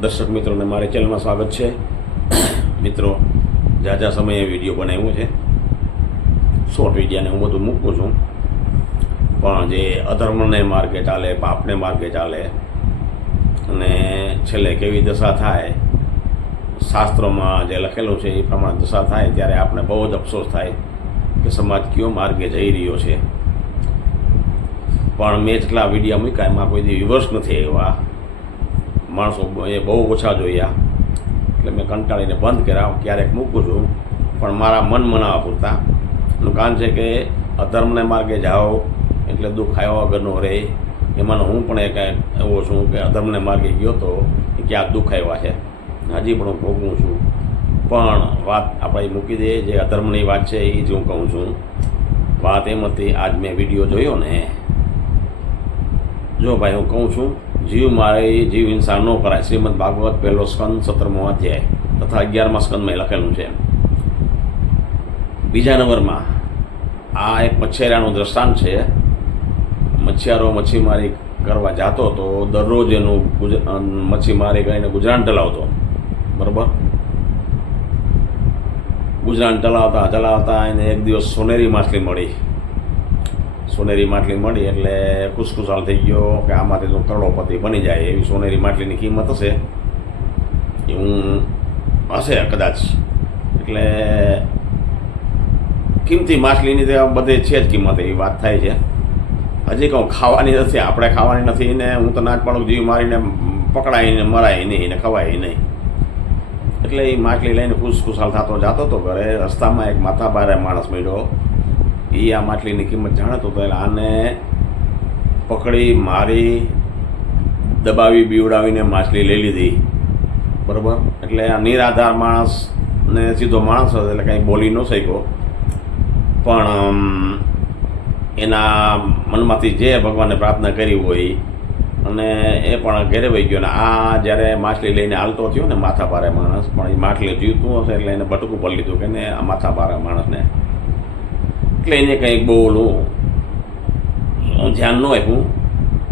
દર્શક મિત્રોને મારી ચેનલમાં સ્વાગત છે. મિત્રો, ઝાઝા સમયે વિડીયો બનાવ્યો છે, શોર્ટ વિડીયોને હું બધું મૂકું છું, પણ જે અધર્મને માર્ગે ચાલે, પાપને માર્ગે ચાલે અને છેલ્લે કેવી દશા થાય, શાસ્ત્રોમાં જે લખેલું છે એ પ્રમાણે દશા થાય ત્યારે આપણે બહુ જ અફસોસ થાય કે સમાજ કયો માર્ગે જઈ રહ્યો છે. પણ મેં જેટલા વિડીયો મૂક્યા એમાં કોઈ વિવર્સ નથી આવ્યા, માણસો એ બહુ ઓછા જોયા, એટલે મેં કંટાળીને બંધ કર્યા. ક્યારેક મૂકું છું પણ મારા મન મનાવવા પૂરતા. એનું કારણ છે કે અધર્મને માર્ગે જાઓ એટલે દુઃખ આવ્યા વગરનો રહે. એમાંનો હું પણ એક એવો છું કે અધર્મને માર્ગે ગયો તો એ ક્યાં દુઃખ આવ્યા છે, હજી પણ હું ભોગવું છું. પણ વાત આપણે મૂકી દઈએ, જે અધર્મની વાત છે એ જ હું કહું છું. વાત એમ હતી, આજ મેં વિડીયો જોયો ને, જો ભાઈ હું કહું છું, જીવ મારે જીવ હિંસા ન કરાય. શ્રીમદ ભાગવત પહેલો સ્કંદ 17મો અધ્યાય તથા 11મા સ્કંદમાં લખેલું છે. બીજા નંબરમાં આ એક મચ્છેરાનું દ્રષ્ટાંત છે. મચ્છિયારો મચ્છીમારી કરવા જતો તો દરરોજ એનું મચ્છીમારી કરીને ગુજરાન ચલાવતો, બરાબર. ગુજરાન ચલાવતા એને એક દિવસ સોનેરી માછલી મળી. સોનેરી માછલી મળી એટલે ખુશખુશાલ થઈ ગયો કે આમાંથી તો કરોડોપતિ બની જાય એવી સોનેરી માછલીની કિંમત હશે, એવું હશે કદાચ. એટલે કિંમતી માછલીની તો બધે છે જ કિંમત, એવી વાત થાય છે. હજી કહું, ખાવાની નથી, આપણે ખાવાની નથી ને હું તો ના જ પાડું, જીવ મારીને પકડાઈને મરાય નહીં ને ખવાય નહીં. એટલે એ માછલી લઈને ખુશખુશાલ થતો જતો હતો ઘરે. રસ્તામાં એક માથાભારે માણસ મળ્યો. એ આ માછલીની કિંમત જાણતો હતો એટલે આને પકડી મારી દબાવી બીવડાવીને માછલી લઈ લીધી, બરાબર. એટલે આ નિરાધાર માણસને સીધો માણસ હતો એટલે કંઈ બોલી ન શક્યો, પણ એના મનમાંથી જે ભગવાને પ્રાર્થના કરી હોય અને એ પણ ઘેરે વહી ગયો. ને આ જ્યારે માછલી લઈને હાલતો થયો ને માથાભારે માણસ, પણ એ માછલી જીવતું હશે એટલે એને બટકું પડી લીધું કે ને આ માથાભારે માણસને. એટલે એને કંઈક બહુ ધ્યાન ન આપ્યું,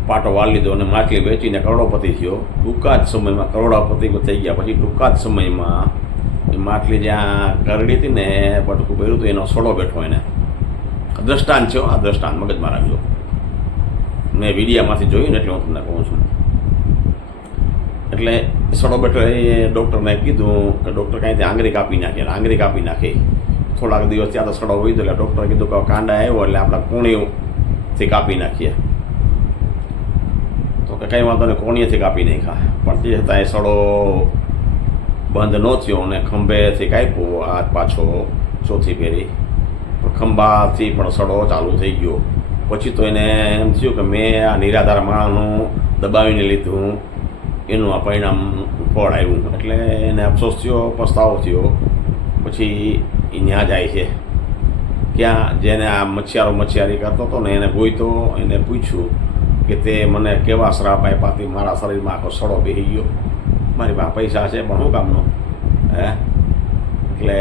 પાટો વાળી લીધો અને માછલી વેચીને કરોડોપતિ થયો. ટૂંકા જ સમયમાં કરોડોપતિ થઈ ગયા. પછી ટૂંકા જ સમયમાં એ માછલી જ્યાં કરડી હતી ને બટકું ભર્યું હતું એનો સડો બેઠો. એને દ્રષ્ટાંત છે, આ દ્રષ્ટાંત મગજમાં રાખજો. મેં વિડીયામાંથી જોયું ને એટલે હું તમને કહું છું. એટલે સડો બેઠો એ ડૉક્ટરને કીધું કે ડૉક્ટર કાંઈ ત્યાં આંગળી કાપી નાખી. આંગળી કાપી નાખી. થોડાક દિવસ ત્યાં તો સડો હોય એટલે ડૉક્ટરે કીધું કે કાંડા આવ્યો એટલે આપણે કોણીથી કાપી નાખીએ. તો કે કંઈ વાંધો નહીં, કોણીએથી કાપી નાખ્યા. પણ તે છતાં એ સડો બંધ ન થયો અને ખંભેથી કાપ્યો હાથ પાછો ચોથી ફેરી. ખંભાથી પણ સડો ચાલુ થઈ ગયો. પછી તો એને એમ થયું કે મેં આ નિરાધાર માણસનું દબાવીને લીધું, એનું આ પરિણામ ફળ આવ્યું. એટલે એને અફસોસ થયો, પસ્તાવો થયો. પછી એ ન્યા જાય છે ક્યાં, જેને આ મચ્છિયારી કરતો હતો ને એને ગોઈતો, એને પૂછ્યું કે તે મને કેવા શ્રાપ આપ્યા હતી, મારા શરીરમાં આખો સડો બેસી ગયો, મારી પાસે પૈસા છે પણ શું કામનો હે. એટલે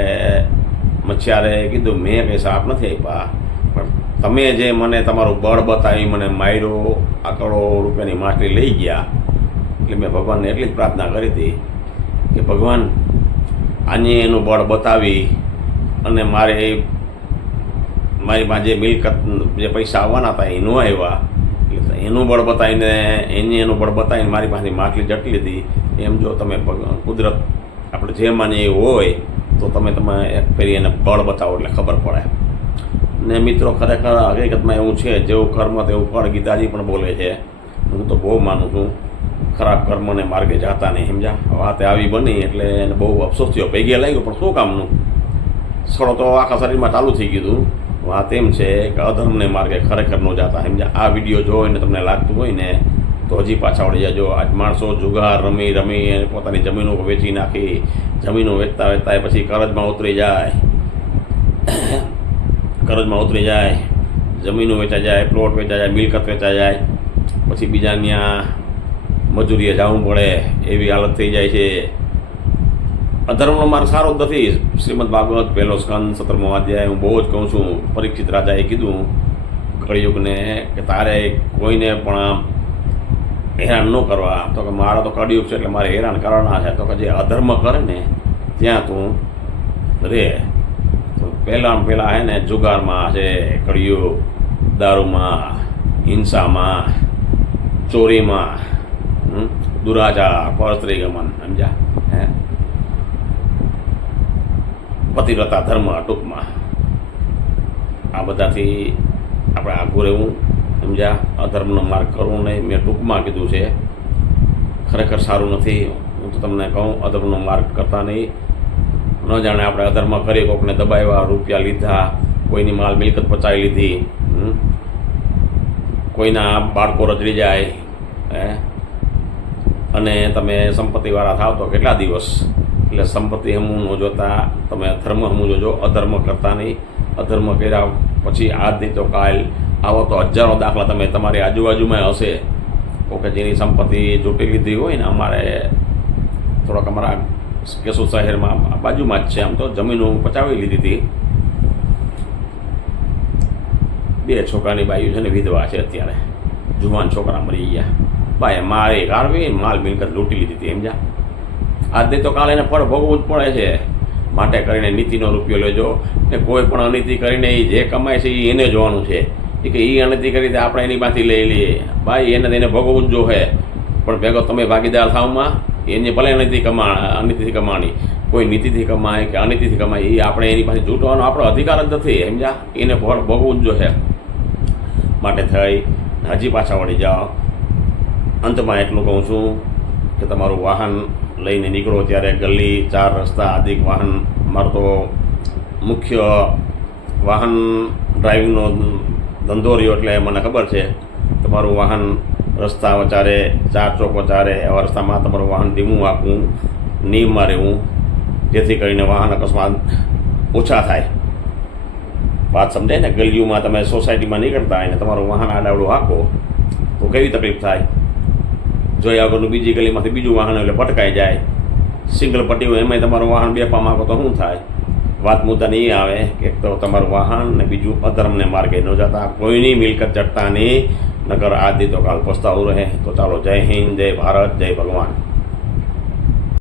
મચ્છિયારે કીધું મેં કંઈ શ્રાપ નથી આપ્યા, પણ તમે જે મને તમારું બળ બતાવી મને માર્યો, આ કરોડો રૂપિયાની માછલી લઈ ગયા. એટલે મેં ભગવાનને એટલી જ પ્રાર્થના કરી હતી કે ભગવાન આને એનું બળ બતાવી અને મારી પાસે જે મિલકત જે પૈસા આવવાના હતા એ ન આવ્યા, એટલે એનું બળ બતાવીને એનું બળ બતાવીને મારી પાસે માછલી જટી લીધી. એમ જો તમે કુદરત આપણે જે માની એવું હોય તો તમે એક ફેરી એને બળ બતાવો એટલે ખબર પડે. ને મિત્રો, ખરેખર હકીકતમાં એવું છે, જેવું કર્મ તેવું ફળ, ગીતાજી પણ બોલે છે. હું તો બહુ માનું છું, ખરાબ કર્મને માર્ગે જતા નહીં, સમજ્યા. વાત આવી બની એટલે એને બહુ અફસોસ થયો, પૈગે લાગ્યો, પણ શું કામનું, સડો તો આખા શરીરમાં ચાલુ થઈ ગયું. વાત એમ છે કે અધર્મને માર્ગે ખરેખર ન જતા, સમજ્યા. આ વિડીયો જોઈને તમને લાગતું હોય ને તો હજી પાછા વળી જજો. આજ માણસો જુગાર રમી પોતાની જમીનો વેચી નાખી, જમીનો વેચતા પછી કરજમાં ઉતરી જાય, જમીનો વેચાઈ જાય, પ્લોટ વેચાઈ જાય, મિલકત વેચાઈ જાય. પછી બીજા ત્યાં મજૂરીએ જવું પડે એવી હાલત થઈ જાય છે. અધર્મનો માર્ગ સારો જ નથી. શ્રીમદ ભાગવત પહેલો સ્કંદ 17મો અધ્યાય હું બહુ જ કહું છું. પરીક્ષિત રાજાએ કીધું કળિયુગને કે તારે કોઈને પણ હેરાન ન કરવા. તો કે મારા તો કડિયુગ છે એટલે મારે હેરાન કરવાના છે. તો કે જે અધર્મ કરે ને ત્યાં તું રે. તો પહેલાં હે ને જુગારમાં છે, કડિયુગ, દારૂમાં, હિંસામાં, ચોરીમાં, દુરાચાર, પરસ્ત્રી ગમન, સમજ્યા હે, પતિવ્રતા ધર્મ, ટૂંકમાં આ બધાથી આપણે આઘું રહેવું, સમજ્યા. અધર્મનો માર્ગ કરવો નહીં. મેં ટૂંકમાં કીધું છે, ખરેખર સારું નથી. હું તો તમને કહું, અધર્મનો માર્ગ કરતા નહીં. ન જાણે આપણે અધર્મ કરી, કોકને દબાવ્યા, રૂપિયા લીધા, કોઈની માલ મિલકત પચાવી લીધી, કોઈના બાળકો રજડી જાય હે, અને તમે સંપત્તિવાળા થાવ તો કેટલા દિવસ. એટલે સંપત્તિ હમું ન જોતા, તમે ધર્મ હમું જોજો, અધર્મ કરતા નહીં. અધર્મ કર્યા પછી આજ નહીં તો કાલ આવો તો હજારો દાખલા તમે તમારી આજુબાજુમાં હશે. ઓકે, જેની સંપત્તિ જૂટી લીધી હોય ને, અમારે થોડાક અમારા કેશોદ શહેરમાં બાજુમાં જ છે. આમ તો જમીનો પચાવી લીધી હતી. 2 છોકરાની બાઈઓ છે ને, વિધવા છે અત્યારે. જુવાન છોકરા મરી ગયા. ભાઈ મારે ગાળવી, માલ મિલકત લૂંટી લીધી હતી, સમજ્યા. આજ નહીં તો કાલે એને ફળ ભોગવવું જ પડે છે. માટે કરીને નીતિનો રૂપિયો લેજો ને કોઈ પણ અનીતિ કરીને એ જે કમાય છે એ એને જોવાનું છે. કે એ અનીતિ કરી દે આપણે એની પાસેથી લઈ લઈએ. ભાઈ એને તેને ભોગવવું જ જોશે. પણ ભેગો તમે ભાગીદાર થાવમાં, એને ભલે અનીતિથી કમાણી, કોઈ નીતિથી કમાય કે અનીતિથી કમાય, એ આપણે એની પાસે જૂટવાનો આપણો અધિકાર જ નથી, સમજ્યા. એને ફળ ભોગવવું જ જોશે. માટે થઈ હજી પાછા વળી જાઓ. અંતમાં એટલું કહું છું કે તમારું વાહન લઈને નીકળો ત્યારે ગલી, 4 રસ્તા આદિ વાહન, મારો તો મુખ્ય વાહન ડ્રાઇવિંગનો ધંધો રહ્યો એટલે મને ખબર છે. તમારું વાહન રસ્તા વચારે, 4 ચોક વચારે એવા રસ્તામાં તમારું વાહન ધીમું રાખવું, નિયમમાં રહેવું, જેથી કરીને વાહન અકસ્માત ઓછા થાય. વાત સમજાય ને. ગલીઓમાં તમે સોસાયટીમાં નીકળતા હોય ને તમારું વાહન આડાવડું હાંકો તો કેવી તકલીફ થાય. જોઈ આગળનું બીજી ગલીમાંથી બીજું વાહન એટલે પટકાઈ જાય. સિંગલ પટ્ટી હોય એમાંય તમારું વાહન બેફા માંગો તો શું થાય. વાત મુદ્દાની એ આવે કે તો તમારું વાહન ને બીજું અધર્મને માર્ગે ન જતા, કોઈની મિલકત જટતા નહીં, નકર આદિ તો કાલ પસ્તાવું રહે. તો ચાલો, જય હિન્દ, જય ભારત, જય ભગવાન.